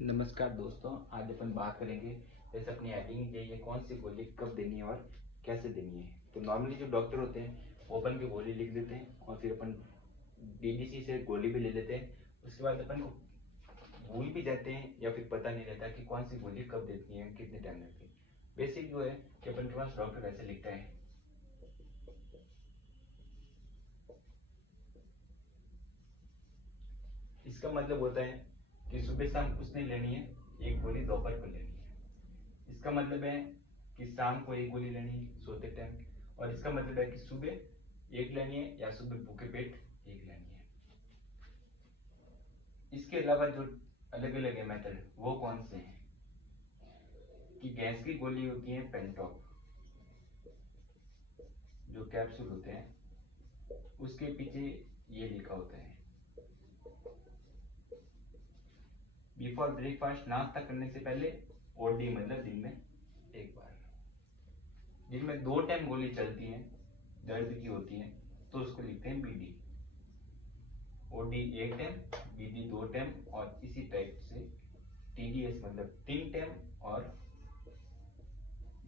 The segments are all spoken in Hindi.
नमस्कार दोस्तों, आज अपन बात करेंगे जैसे अपनी हेडिंग ये कौन सी गोली कब देनी है और कैसे देनी है। तो नॉर्मली जो डॉक्टर होते हैं वो अपन की गोली लिख देते हैं और फिर अपन डीडीसी से गोली भी ले लेते हैं। उसके बाद अपन भूल भी जाते हैं या फिर पता नहीं रहता कि कौन सी गोली कब देनी है, कितने टाइम लगती है। बेसिक जो है कि अपन के पास डॉक्टर ऐसे लिखता है, इसका मतलब होता है कि सुबह शाम कुछ नहीं लेनी है, एक गोली दोपहर को लेनी है। इसका मतलब है कि शाम को एक गोली लेनी है सोते टाइम, और इसका मतलब है कि सुबह एक लेनी है या सुबह भूखे पेट एक लेनी है। इसके अलावा जो अलग अलग है मेथड वो कौन से हैं कि गैस की गोली होती है पेंटॉप, जो कैप्सूल होते हैं उसके पीछे ये लिखा होता है बिफोर ब्रेकफास्ट, नाश्ता करने से पहले, ओडी मतलब दिन में एक बार। दिन में 2 टाइम गोली चलती है, दर्द की होती है, तो उसको लिखते हैं BD. OD 1 time, BD 2 time, और इसी टाइप से टीडीएस मतलब 3 टाइम, और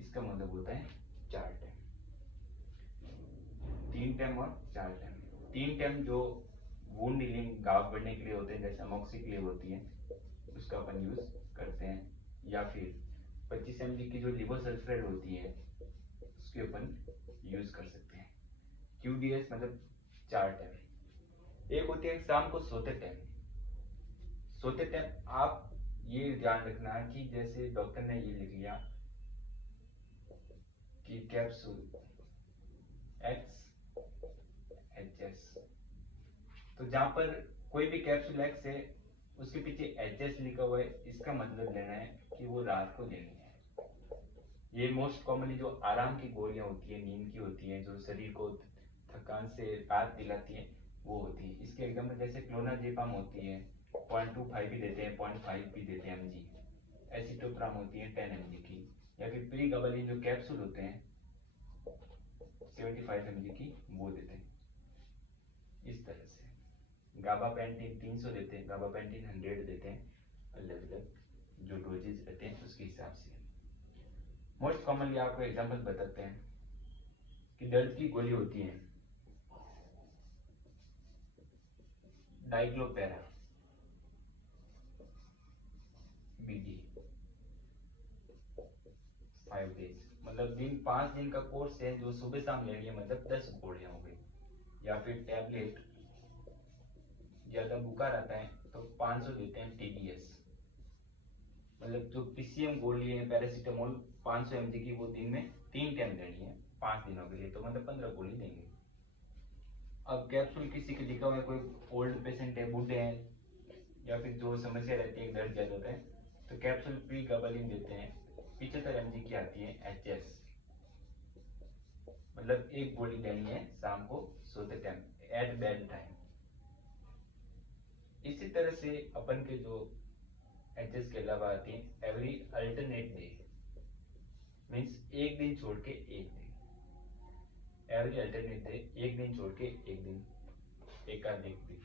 इसका मतलब होता है 4 टाइम। 3 टाइम और 4 टाइम। 3 टाइम जो वुंड हीलिंग घाव बढ़ने के लिए होते हैं, जैसे अमोक्सिक्लेव होती है, उसका अपन यूज करते हैं, या फिर 25 mg की जो लिवोसल्फेट होती है उसके अपन यूज कर सकते हैं। क्यूडीएस मतलब 4 टाइम। एक होती है शाम को सोते टाइम। सोते टाइम आप ये ध्यान रखना कि जैसे डॉक्टर ने ये लिख लिया कि कैप्सूल एक्स एच एस, तो जहां पर कोई भी कैप्सूल एक्स है उसके पीछे एच एस लिखा हुआ है, इसका मतलब लेना है कि वो रात को लेनी है। ये मोस्ट कॉमनली जो आराम की गोलियां होती है, नींद की होती है, जो शरीर को थकान से राहत दिलाती है, वो होती है। इसके एग्जाम्पल जैसे क्लोनाजेपाम होती है, 0.25 भी देते हैं, 0.5 भी देते हैं mg। एसिटोप्राम होती है 10 mg की, या फिर प्रीगाबालिन जो कैप्सूल होते हैं 75 mg की, वो देते हैं। इस तरह से गाबापेंटिन 300 देते हैं, गाबापेंटिन 100 देते हैं, अलग अलग जो डोजेज रहते हैं उसके हिसाब से। मोस्ट कॉमनली आपको एग्जांपल बताते हैं कि दर्द की गोली होती है डाइक्लोपेरा बीडी 5 डेज, मतलब 5 दिन का कोर्स है जो सुबह शाम लेनी है, मतलब 10 गोलियां हो गई। या फिर टैबलेट, ज्यादा बुखार आता है तो 500 देते हैं टीडीएस, मतलब जो पीसीएम गोली है पैरासीटामोल 500 mg की, वो दिन में 3 टाइम लेनी है 5 दिनों के लिए, तो मतलब 15 गोली देंगे। अब कैप्सूल किसी के लिखा हुआ है, कोई ओल्ड पेशेंट है, बूढ़े हैं, या फिर जो समस्या रहती है दर्द ज्यादा होता है, तो कैप्सूल प्री गबालिन देते हैं 75 mg की आती है एचएस, मतलब एक गोली देनी है शाम को सोते टाइम एट बेड टाइम। इसी तरह से अपन के जो एचएस के अलावा आती है एवरी अल्टरनेट डे, मीन्स एक दिन छोड़ के एक दिन। एवरी अल्टरनेट डे, एक दिन छोड़ के एक दिन, एकाधिक दिन।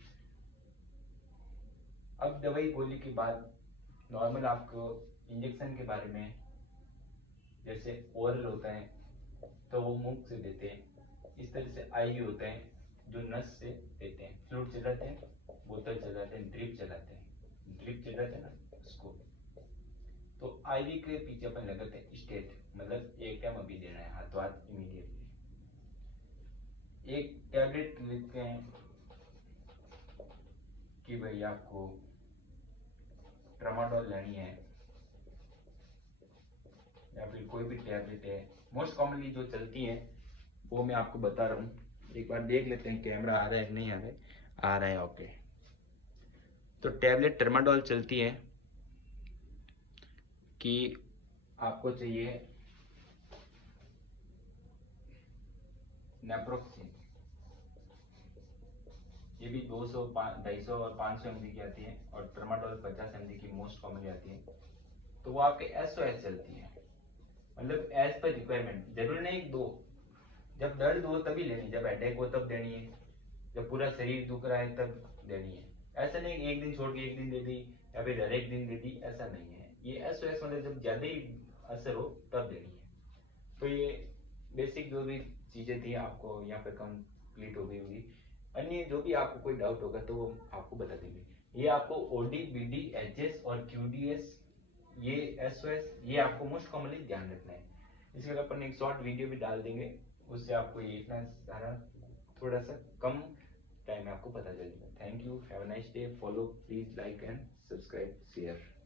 अब दवाई गोली की बात, नॉर्मल आपको इंजेक्शन के बारे में, जैसे ओरल होता है तो वो मुंह से देते हैं, इस तरह से आईवी होता है जो नस से देते हैं, फ्लूइड चलाते हैं, बोतल चलाते हैं, ड्रिप चलाते हैं, ड्रिप चलाते हैं ना उसको। तो आईवी के पीछे अपन लगाते हैं स्टेट, मतलब एक टाइम अभी देना है, हाथों हाथ इमीडिएटली। एक टैबलेट लिखते हैं कि भाई आपको ट्रामाडोल लेनी है, या फिर कोई भी टैबलेट है। मोस्ट कॉमनली जो चलती है वो मैं आपको बता रहा हूँ, एक बार देख लेते हैं कैमरा आ रहा है कि नहीं आ रहा है। आ रहा है, ओके। तो टैबलेट ट्रामाडोल चलती है कि आपको चाहिए नेप्रोक्सिन, ये भी 200, 250 और 500 mg की आती है, और ट्रामाडोल 50 mg की मोस्ट कॉमनली आती है। तो वो आपके एसओएस चलती है, मतलब एज पर रिक्वायरमेंट, जरूरी नहीं दो, जब दर्द हो तभी लेनी, जब हेडेक हो तब देनी है, जब पूरा शरीर दुख रहा है तब देनी है। ऐसा नहीं कि एक दिन छोड़ के एक दिन दे दी या फिर हर एक दिन दे दी, ऐसा नहीं है। ये SOS मतलब जब ज्यादा ही असर हो तब देनी है। तो ये बेसिक जो भी चीजें थी आपको यहाँ पे कंप्लीट हो गई होगी। अन्य जो भी आपको कोई डाउट होगा तो वो आपको बता देंगे। ये आपको OD BD HS और QDS, ये SOS, ये आपको मोस्ट कॉमनली ध्यान रखना है। इसके लिए अपन एक शॉर्ट वीडियो भी डाल देंगे, उससे आपको ये इतना सारा थोड़ा सा कम टाइम में आपको पता चल जाएगा। Thank you, have a nice day, follow please, like and subscribe, share.